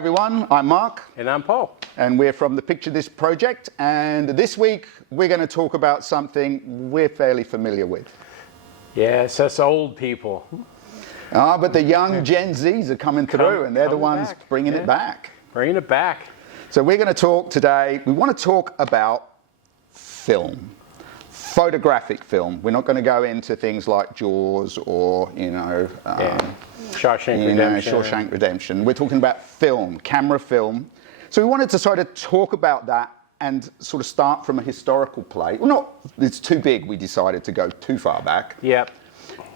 everyone, I'm Mark. And I'm Paul. And we're from the Picture This project. And this week we're going to talk about something we're fairly familiar with. Yes, us old people. But the young Gen Zs are coming through and they're the ones bringing it back. Bringing it back. So we're going to talk today, we want to talk about film. Photographic film. We're not going to go into things like Jaws or, Shawshank Redemption. We're talking about film, camera film. So we wanted to sort of talk about that and sort of start from a historical play. Well, it's too big, we decided to go too far back. Yep.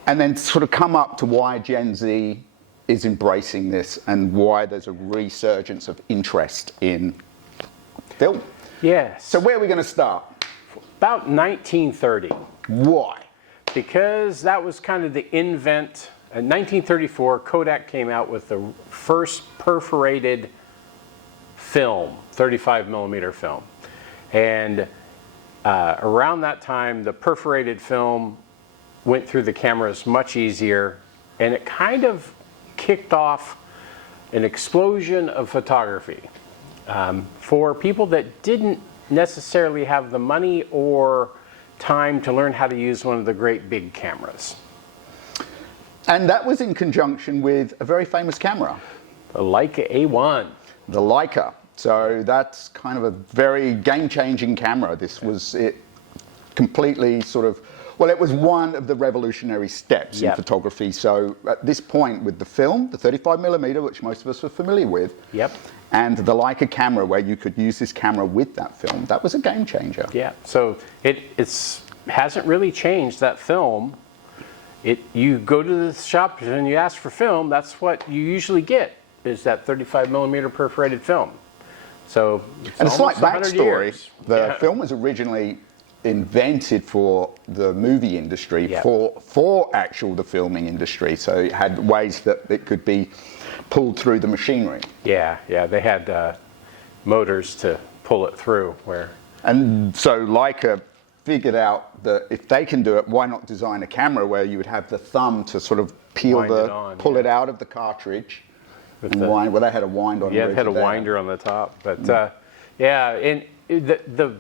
And then sort of come up to why Gen Z is embracing this and why there's a resurgence of interest in film. Yes. So where are we going to start? About 1930. Why? Because that was kind of the invent. In 1934, Kodak came out with the first perforated film, 35 millimeter film. And around that time, the perforated film went through the cameras much easier, and it kind of kicked off an explosion of photography for people that didn't necessarily have the money or time to learn how to use one of the great big cameras. And that was in conjunction with a very famous camera. The Leica A1. The Leica. So that's kind of a very game-changing camera. This was it completely sort of, well, it was one of the revolutionary steps in photography. So at this point with the film, the 35 millimeter, which most of us are familiar with, and the Leica camera where you could use this camera with that film, that was a game changer. Yeah, so it hasn't really changed, that film. You go to the shop and you ask for film, that's what you usually get, is that 35 millimeter perforated film. So and a slight backstory, the film was originally invented for the movie industry, for the filming industry. So it had ways that it could be pulled through the machinery. Yeah, they had motors to pull it through. And so Leica figured out that if they can do it, why not design a camera where you would have the thumb to sort of pull it out of the cartridge. Well, they had a wind on. Yeah, it had a winder on the top. But and the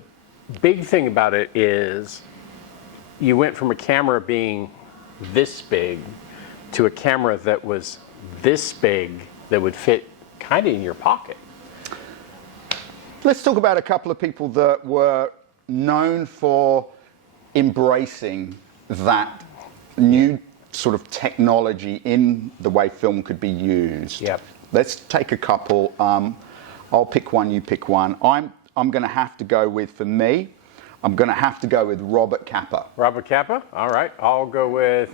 big thing about it is you went from a camera being this big to a camera that was this big that would fit kind of in your pocket. Let's talk about a couple of people that were known for embracing that new sort of technology in the way film could be used. Yep. Let's take a couple. I'll pick one, you pick one. I'm going to have to go with, for me, I'm going to have to go with Robert Capa. Robert Capa? All right. I'll go with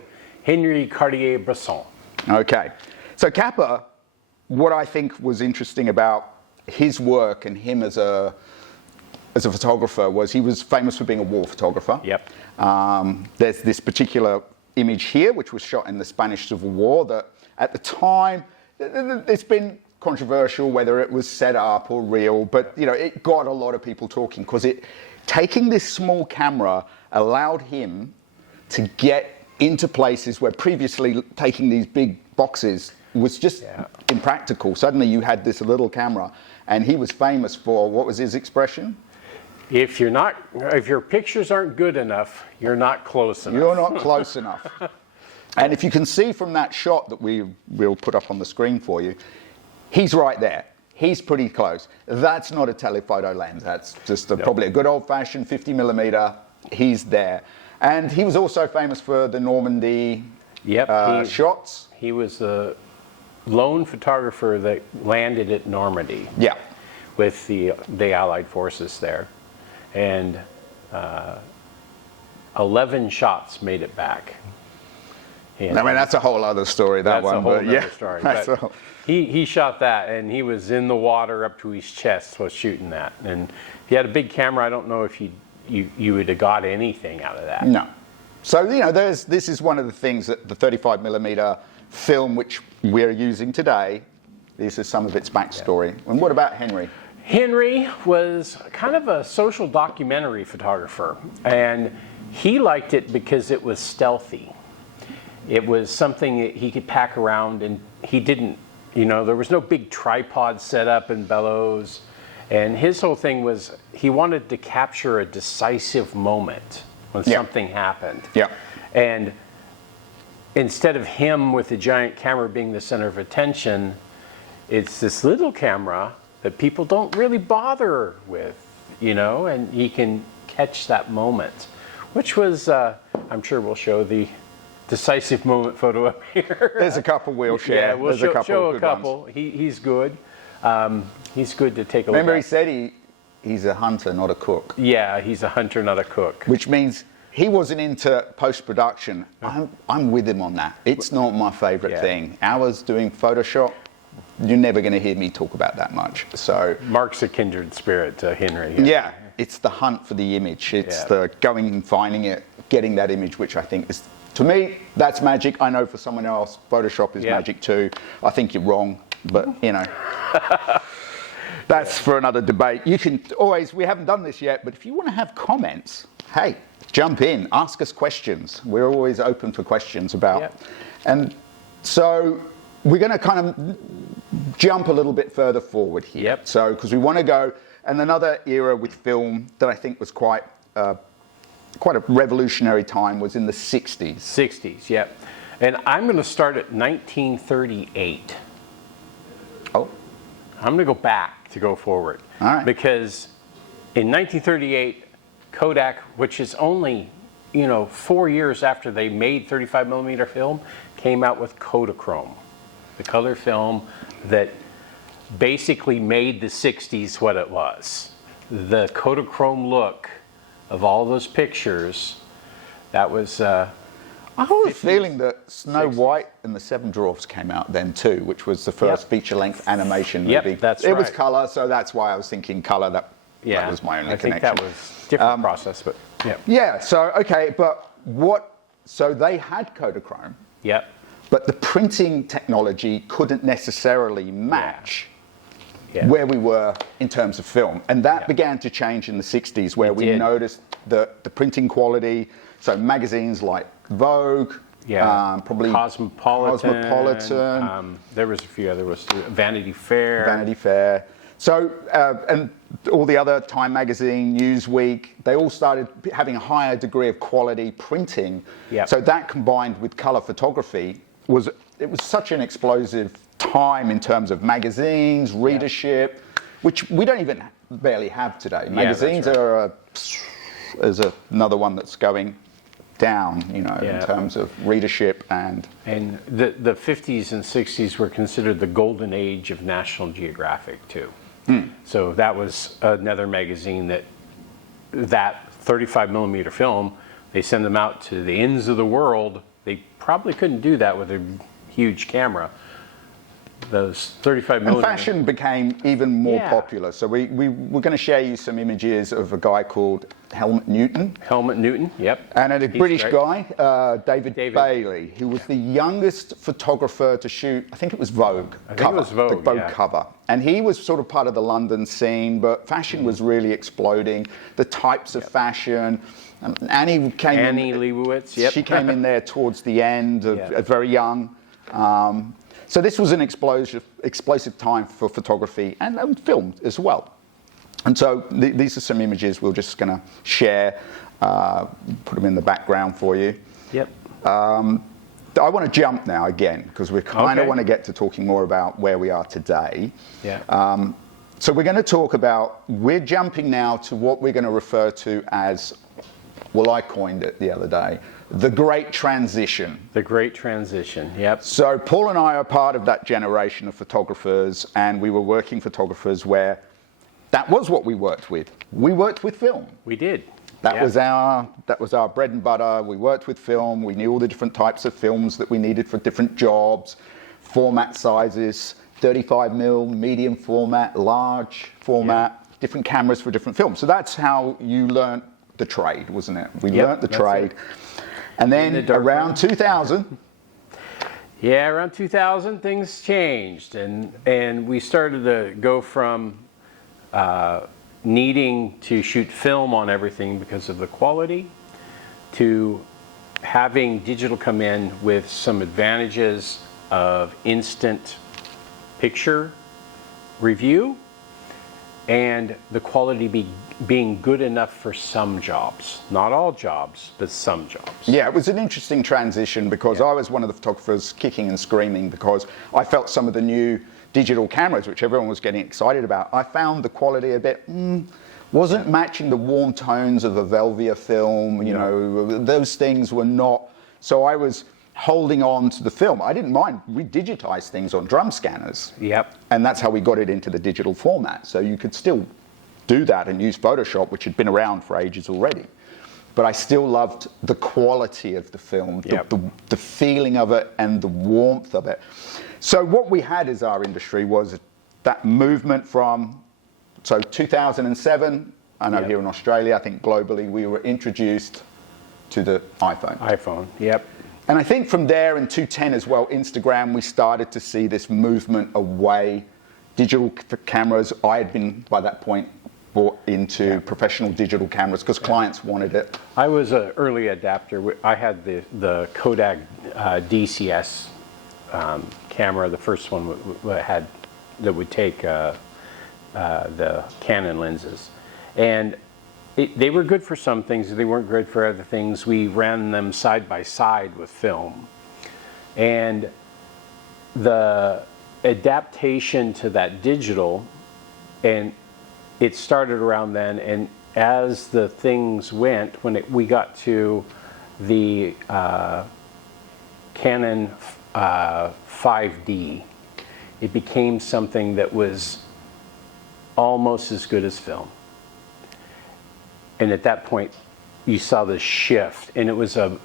Henri Cartier-Bresson. Okay. So Capa, what I think was interesting about his work and him as a photographer was he was famous for being a war photographer. Yep. There's this particular image here, which was shot in the Spanish Civil War, that at the time, it's been controversial whether it was set up or real, but it got a lot of people talking because taking this small camera allowed him to get into places where previously taking these big boxes was just impractical. Suddenly you had this little camera, and he was famous for, what was his expression? If your pictures aren't good enough, you're not close enough. You're not close enough. And if you can see from that shot that we'll put up on the screen for you, he's right there. He's pretty close. That's not a telephoto lens. That's just probably a good old-fashioned 50 millimeter. He's there. And he was also famous for the Normandy shots. He was the lone photographer that landed at Normandy. Yeah. With the Allied forces there. And 11 shots made it back. I mean, that's a whole other story, that one. That's a whole other story. But he shot that, and he was in the water up to his chest was shooting that. And if he had a big camera, I don't know if you would have got anything out of that. No. So, this is one of the things that the 35 millimeter film, which we're using today, this is some of its backstory. And what about Henry? Henry was kind of a social documentary photographer, and he liked it because it was stealthy. It was something that he could pack around, and he didn't You know, there was no big tripod set up in bellows. And his whole thing was he wanted to capture a decisive moment when something happened. Yeah. And instead of him with the giant camera being the center of attention, it's this little camera that people don't really bother with, you know, and he can catch that moment, which was, I'm sure we'll show the decisive moment photo up here. There's a couple we'll share. Yeah, we'll There's show of a good ones. couple. He's good. He's good to take a Remember, he look at. said he's a hunter, not a cook. Yeah, he's a hunter, not a cook. Which means he wasn't into post-production. I'm with him on that. It's not my favorite thing. Hours doing Photoshop, you're never going to hear me talk about that much. So Mark's a kindred spirit to Henry. yeah, it's the hunt for the image. It's the going and finding it, getting that image, which I think is, to me, that's magic. I know for someone else, Photoshop is magic too. I think you're wrong, but you know. That's for another debate. You can always, we haven't done this yet, but if you want to have comments, hey, jump in, ask us questions. We're always open for questions about. And so we're going to kind of jump a little bit further forward here. So, because we want to go, and another era with film that I think was quite a revolutionary time was in the 60s. 60s, And I'm going to start at 1938. Oh. I'm going to go back to go forward. All right. Because in 1938, Kodak, which is only, 4 years after they made 35 millimeter film, came out with Kodachrome, the color film that basically made the 60s what it was. The Kodachrome look of all those pictures, that was... I have a feeling that Snow White and the Seven Dwarfs came out then too, which was the first feature-length animation movie. That's It was color, so that's why I was thinking color. That was my only connection. I think that was a different process, but so okay, but so they had Kodachrome. But the printing technology couldn't necessarily match where we were in terms of film. And that began to change in the 60s, where we noticed the printing quality. So magazines like Vogue, probably Cosmopolitan. There was a few other ones, Vanity Fair. So, and all the other Time Magazine, Newsweek, they all started having a higher degree of quality printing. So that combined with color photography was such an explosive time in terms of magazines, readership, which we don't even barely have today. Magazines is another one that's going down, in terms of readership and the 50s and 60s were considered the golden age of National Geographic too. So that was another magazine that 35 millimeter film, they send them out to the ends of the world. They probably couldn't do that with a huge camera. Those 35 millimeter. And fashion became even more popular. So we're going to share you some images of a guy called Helmut Newton. And a British guy, David Bailey, who was the youngest photographer to shoot, I think it was Vogue cover. The Vogue cover. And he was sort of part of the London scene, but fashion was really exploding. The types of fashion. Annie Leibovitz, she came in there towards the end, very young. So this was an explosive time for photography and film as well. And so these are some images we're just going to share, put them in the background for you. I want to jump now again, because we kind of want to get to talking more about where we are today. So we're going to talk about, we're jumping now to what we're going to refer to as, well, I coined it the other day, the Great Transition. The Great Transition, So Paul and I are part of that generation of photographers, and we were working photographers where that was what we worked with. We worked with film. We did. That was our bread and butter. We worked with film. We knew all the different types of films that we needed for different jobs, format sizes, 35mm, medium format, large format, different cameras for different films. So that's how you learnt the trade, wasn't it? We learnt the trade. And then around 2000... around 2000, things changed. And we started to go from needing to shoot film on everything because of the quality to having digital come in with some advantages of instant picture review and the quality being good enough for some jobs. Not all jobs, but some jobs. Yeah, it was an interesting transition because I was one of the photographers kicking and screaming because I felt some of the new digital cameras, which everyone was getting excited about, I found the quality a bit, wasn't matching the warm tones of a Velvia film, you know, those things were not. So I was holding on to the film. I didn't mind. We digitized things on drum scanners. Yep. And that's how we got it into the digital format. So you could still do that and use Photoshop, which had been around for ages already. But I still loved the quality of the film, the feeling of it and the warmth of it. So what we had as our industry was that movement from, so 2007, I know here in Australia, I think globally, we were introduced to the iPhone. iPhone, yep. And I think from there in 2010 as well, Instagram, we started to see this movement away, digital cameras. I had been, by that point, bought into professional digital cameras because clients wanted it. I was an early adapter. I had the Kodak DCS camera, the first one that would take the Canon lenses. And they were good for some things, they weren't good for other things. We ran them side by side with film. And the adaptation to that digital, and it started around then, and as the things went, we got to the Canon 5D, it became something that was almost as good as film. And at that point, you saw the shift, and it was it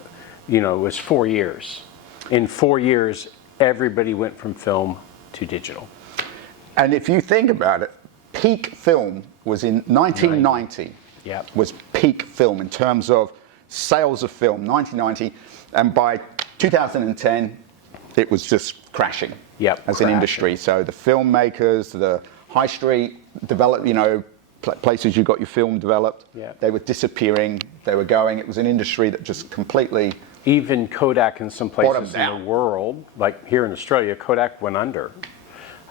was 4 years. In 4 years, everybody went from film to digital. And if you think about it, peak film was in 1990. Yep. Was peak film in terms of sales of film, 1990, and by 2010, it was just crashing as an industry. So the filmmakers, the high street developed, places you got your film developed, they were disappearing, they were going. It was an industry that just completely... Even Kodak in some places in the world, like here in Australia, Kodak went under.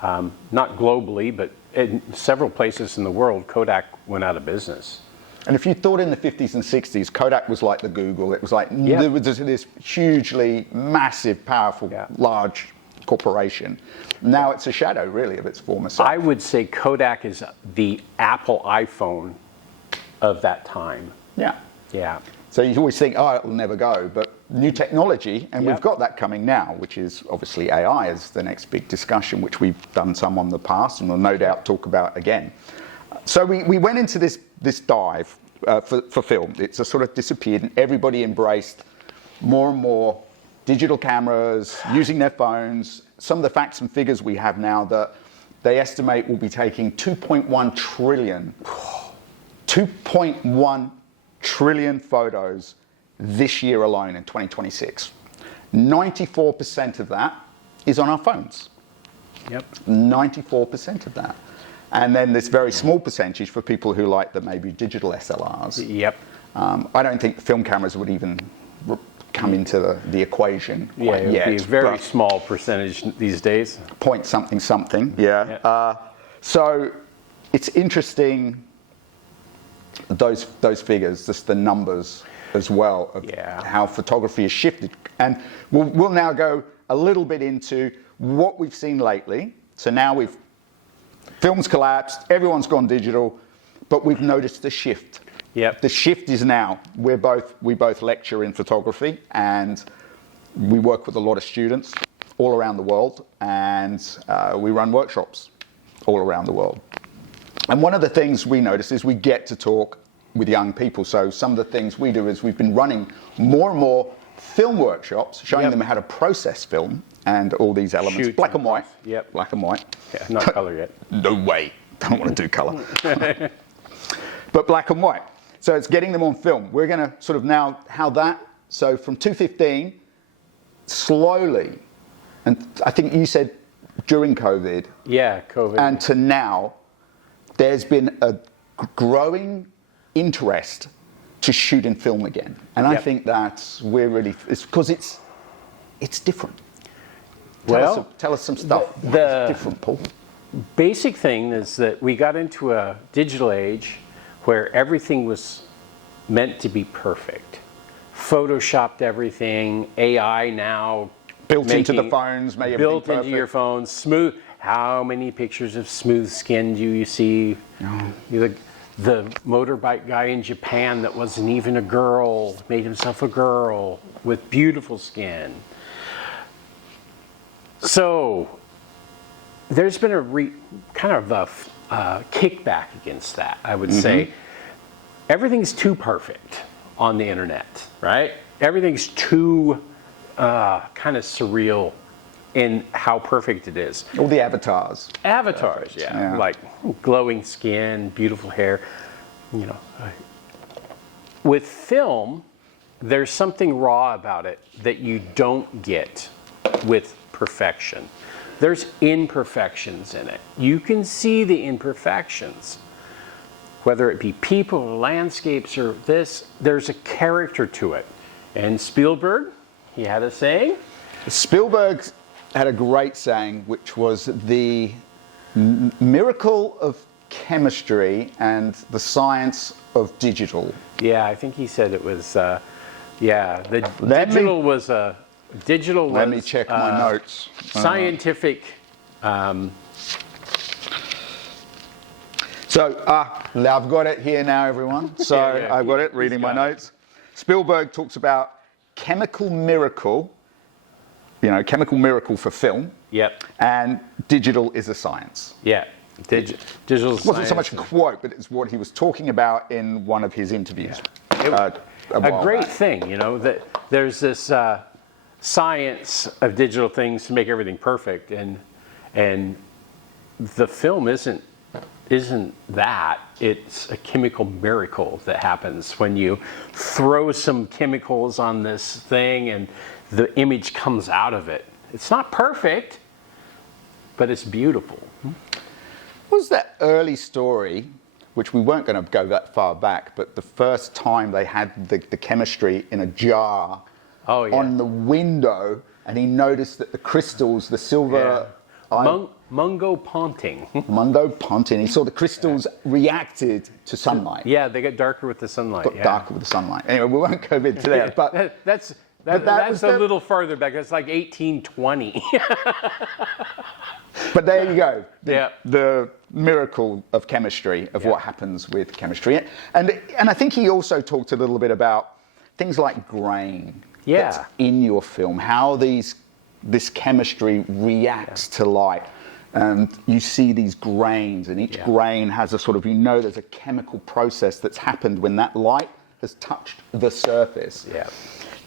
Not globally, but in several places in the world, Kodak went out of business. And if you thought in the 50s and 60s, Kodak was like the Google. It was like there was this hugely massive, powerful, large corporation. Now it's a shadow, really, of its former self. I would say Kodak is the Apple iPhone of that time. Yeah. Yeah. So you always think, oh, it'll never go. But new technology, and we've got that coming now, which is obviously AI is the next big discussion, which we've done some on the past and we'll no doubt talk about again. So we went into this dive for film. It's a sort of disappeared, and everybody embraced more and more digital cameras, using their phones. Some of the facts and figures we have now that they estimate will be taking 2.1 trillion photos this year alone in 2026. 94% of that is on our phones. Yep. 94% of that. And then this very small percentage for people who like the maybe digital SLRs. Yep. I don't think film cameras would even come into the equation quite yet. It would be a very small percentage these days. Point something, so it's interesting, those figures, just the numbers as well, of how photography has shifted. And we'll now go a little bit into what we've seen lately. So now film's collapsed, everyone's gone digital, but we've noticed the shift. Yep. The shift is now, we both lecture in photography, and we work with a lot of students all around the world, and we run workshops all around the world. And one of the things we notice is we get to talk with young people. So some of the things we do is we've been running more and more film workshops, showing them how to process film and all these elements. Black and white. Yep. Black and white. Yeah, not color yet. No way. Don't want to do color. But black and white. So it's getting them on film. We're going to sort of now, so from 2015, slowly, and I think you said during COVID. Yeah, COVID. And to now, there's been a growing interest to shoot in film again. And I think that it's because it's different. Tell us some stuff. the- Different, Paul. Basic thing is that we got into a digital age where everything was meant to be perfect. Photoshopped everything, AI now Built into the phones, made everything built into perfect. your phones, smooth. How many pictures of smooth skin do you see? The motorbike guy in Japan that wasn't even a girl made himself a girl with beautiful skin. So there's been a kind of a kickback against that, I would say. Everything's too perfect on the internet, right? Everything's too kind of surreal in how perfect it is. All the avatars. Avatars, yeah, like glowing skin, beautiful hair, you know. With film, there's something raw about it that you don't get with perfection. There's imperfections in it. You can see the imperfections. Whether it be people or landscapes or this, there's a character to it. And Spielberg, he had a saying. Spielberg had a great saying, which was the miracle of chemistry and the science of digital. Yeah, I think he said it was, the Let digital was a, digital was... Let me check my notes. Scientific... So, I've got it here now, everyone. So Yeah. I've got it, reading my got it. notes. Spielberg talks about chemical miracle, chemical miracle for film. Yep. And digital is a science. Yeah. Digital It wasn't so much a science. quote, but it's what he was talking about in one of his interviews. A while great back. thing, that there's this science of digital things to make everything perfect, and the film isn't that. It's a chemical miracle that happens when you throw some chemicals on this thing and the image comes out of it. It's not perfect, but it's beautiful. What was that early story, which we weren't going to go that far back, but the first time they had the chemistry in a jar on the window, and he noticed that the crystals, the silver... Mungo Ponting. Mundo Ponting, he saw the crystals reacted to sunlight. Yeah, they get darker with the sunlight. Got darker with the sunlight. Anyway, we won't go into that, but... That's was a little farther back. That's like 1820. But there you go. Yeah. The miracle of chemistry, of what happens with chemistry. And I think he also talked a little bit about things like grain that's in your film, how this chemistry reacts to light. And you see these grains, and each grain has a sort of, there's a chemical process that's happened when that light has touched the surface. Yeah.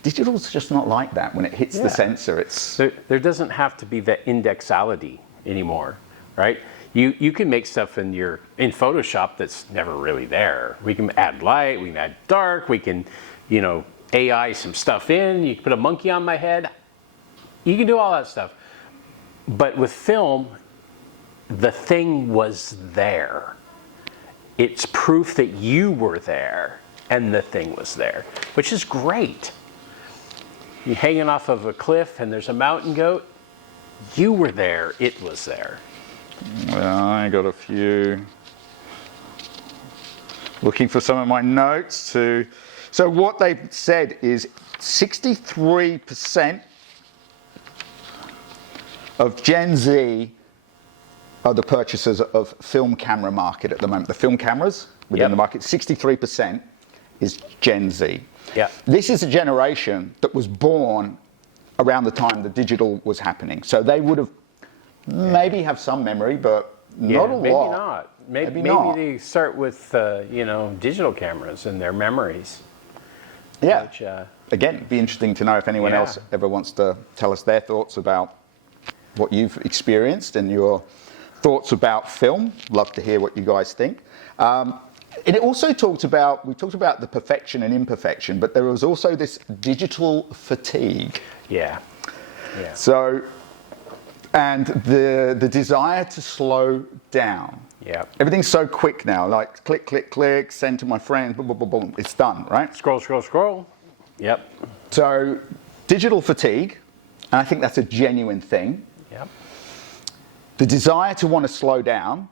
Digital's just not like that. When it hits the sensor, it's... There doesn't have to be that indexality anymore, right? You can make stuff in Photoshop that's never really there. We can add light, we can add dark, we can, AI some stuff in. You can put a monkey on my head. You can do all that stuff. But with film, the thing was there. It's proof that you were there and the thing was there, which is great. You're hanging off of a cliff and there's a mountain goat. You were there. It was there. Well, I got a few. Looking for some of my notes too. So what they've said is 63% of Gen Z are the purchasers of film camera market at the moment. The film cameras within the market, 63% is Gen Z. Yeah. This is a generation that was born around the time the digital was happening. So they would have maybe have some memory, but not a lot. Maybe not. Maybe not. they start with digital cameras in their memories. Yeah. Which, Again, it'd be interesting to know if anyone else ever wants to tell us their thoughts about what you've experienced and your thoughts about film. Love to hear what you guys think. And it also we talked about the perfection and imperfection, but there was also this digital fatigue. Yeah. So, and the desire to slow down. Yeah. Everything's so quick now, like click, click, click, send to my friend, boom, boom, boom, boom, it's done, right? Scroll, scroll, scroll. Yep. So, digital fatigue, and I think that's a genuine thing. Yep. The desire to want to slow down,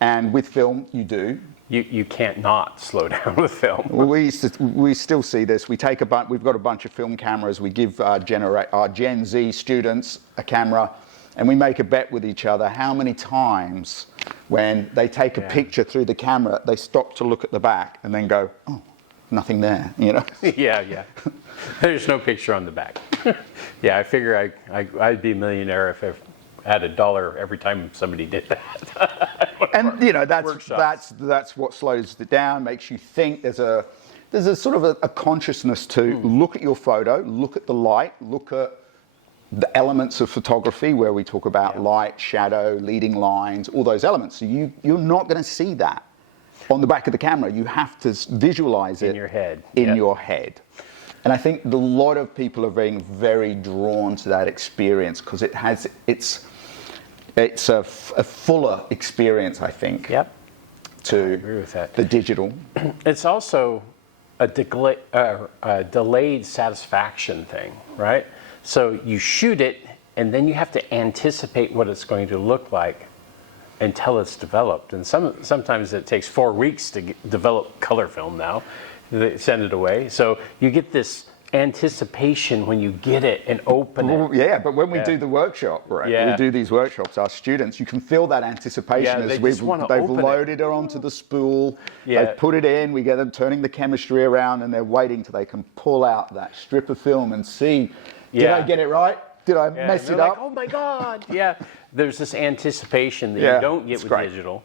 and with film, you do. You can't not slow down with film. We still see this. We've got a bunch of film cameras. We give our Gen Z students a camera, and we make a bet with each other how many times when they take a picture through the camera, they stop to look at the back and then go, oh, nothing there, you know? Yeah. There's no picture on the back. Yeah, I figure I'd be a millionaire if I had $1 every time somebody did that. And you know, that's what slows it down, makes you think. There's a sort of a consciousness to look at your photo, look at the light, look at the elements of photography where we talk about light, shadow, leading lines, all those elements. So you're not going to see that on the back of the camera. You have to visualize it in your head. In your head. And I think a lot of people are being very drawn to that experience because it's a fuller experience, I think. Yep. To I agree with that. The digital. It's also a delayed satisfaction thing, right? So you shoot it, and then you have to anticipate what it's going to look like until it's developed. And sometimes it takes 4 weeks to develop color film now. They send it away. So you get this anticipation when you get it and open it. Yeah, but when we do the workshop, right? We do these workshops, our students, you can feel that anticipation as they've loaded it onto the spool, they've put it in, we get them turning the chemistry around, and they're waiting till they can pull out that strip of film and see, did I get it right? Did I mess it up? Like, oh my God. Yeah. There's this anticipation that you don't get with digital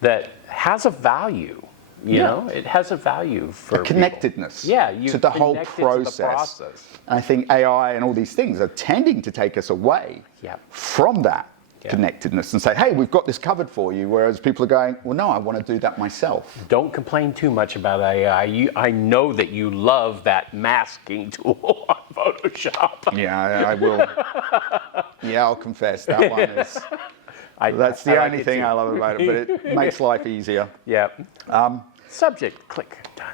that has a value. You know, it has a value for connectedness to the whole process. And I think AI and all these things are tending to take us away from that connectedness and say, hey, we've got this covered for you. Whereas people are going, well, no, I want to do that myself. Don't complain too much about AI. I know that you love that masking tool on Photoshop. Yeah, I will. Yeah, I'll confess that one is. That's the only thing I love about it, but it makes life easier. Yeah. Subject, click, done.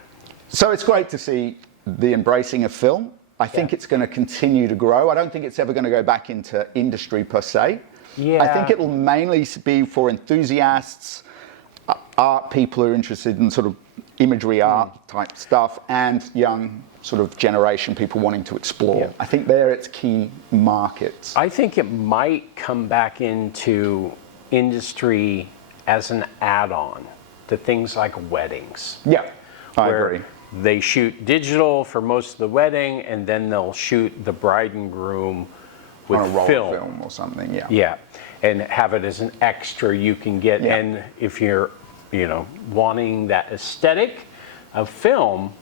So it's great to see the embracing of film. I think it's going to continue to grow. I don't think it's ever going to go back into industry per se. Yeah. I think it will mainly be for enthusiasts, art people who are interested in sort of imagery art type stuff, and young sort of generation people wanting to explore. Yeah. I think they're its key markets. I think it might come back into industry as an add-on to things like weddings. Yeah, I agree. They shoot digital for most of the wedding, and then they'll shoot the bride and groom with on a roll film or something. Yeah. Yeah, and have it as an extra you can get. Yeah. And if you're, wanting that aesthetic of film.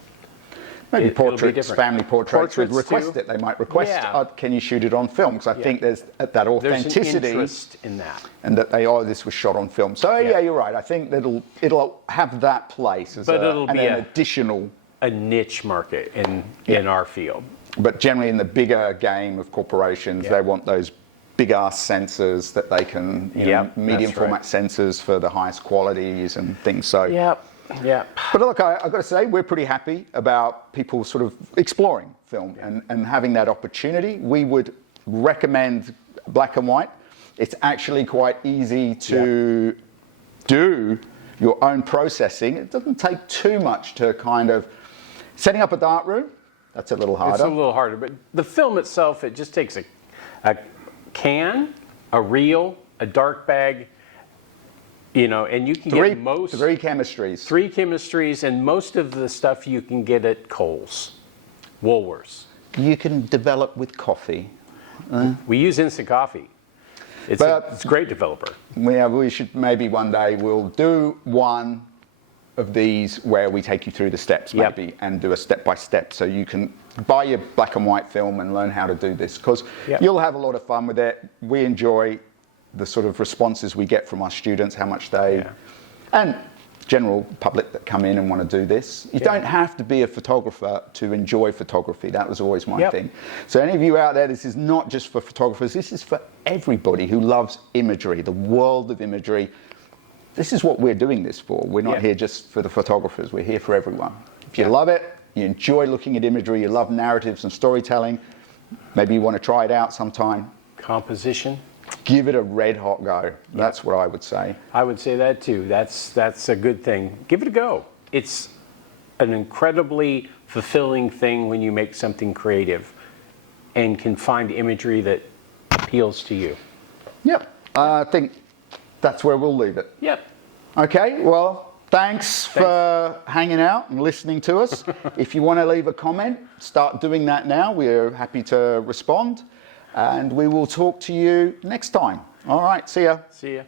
Maybe portraits, family portraits would request it. They might request, can you shoot it on film? Because I think there's that authenticity. There's an interest in that. And that this was shot on film. So yeah, you're right. I think that it'll have that place as an additional. A niche market in our field. But generally in the bigger game of corporations, they want those big ass sensors that they can, medium format sensors for the highest qualities and things. So yeah. But look, I've got to say, we're pretty happy about people sort of exploring film and having that opportunity. We would recommend black and white. It's actually quite easy to do your own processing. It doesn't take too much to kind of setting up a darkroom. That's a little harder. It's a little harder, but the film itself, it just takes a can, a reel, a dark bag, and you can get three chemistries. 3 chemistries, and most of the stuff you can get at Kohl's, Woolworths. You can develop with coffee. We use instant coffee. It's a great developer. We should maybe one day we'll do one of these where we take you through the steps maybe and do a step by step, so you can buy your black and white film and learn how to do this, because you'll have a lot of fun with it. We enjoy the sort of responses we get from our students, how much they, and general public that come in and want to do this. You don't have to be a photographer to enjoy photography. That was always my thing. So any of you out there, this is not just for photographers, this is for everybody who loves imagery, the world of imagery. This is what we're doing this for. We're not here just for the photographers, we're here for everyone. If you love it, you enjoy looking at imagery, you love narratives and storytelling, maybe you want to try it out sometime. Composition. Give it a red hot go. That's what I would say. I would say that too. That's a good thing. Give it a go. It's an incredibly fulfilling thing when you make something creative and can find imagery that appeals to you. Yep. I think that's where we'll leave it. Yep. Okay, well, thanks for hanging out and listening to us. If you want to leave a comment, start doing that now. We're happy to respond. And we will talk to you next time. All right, see ya. See ya.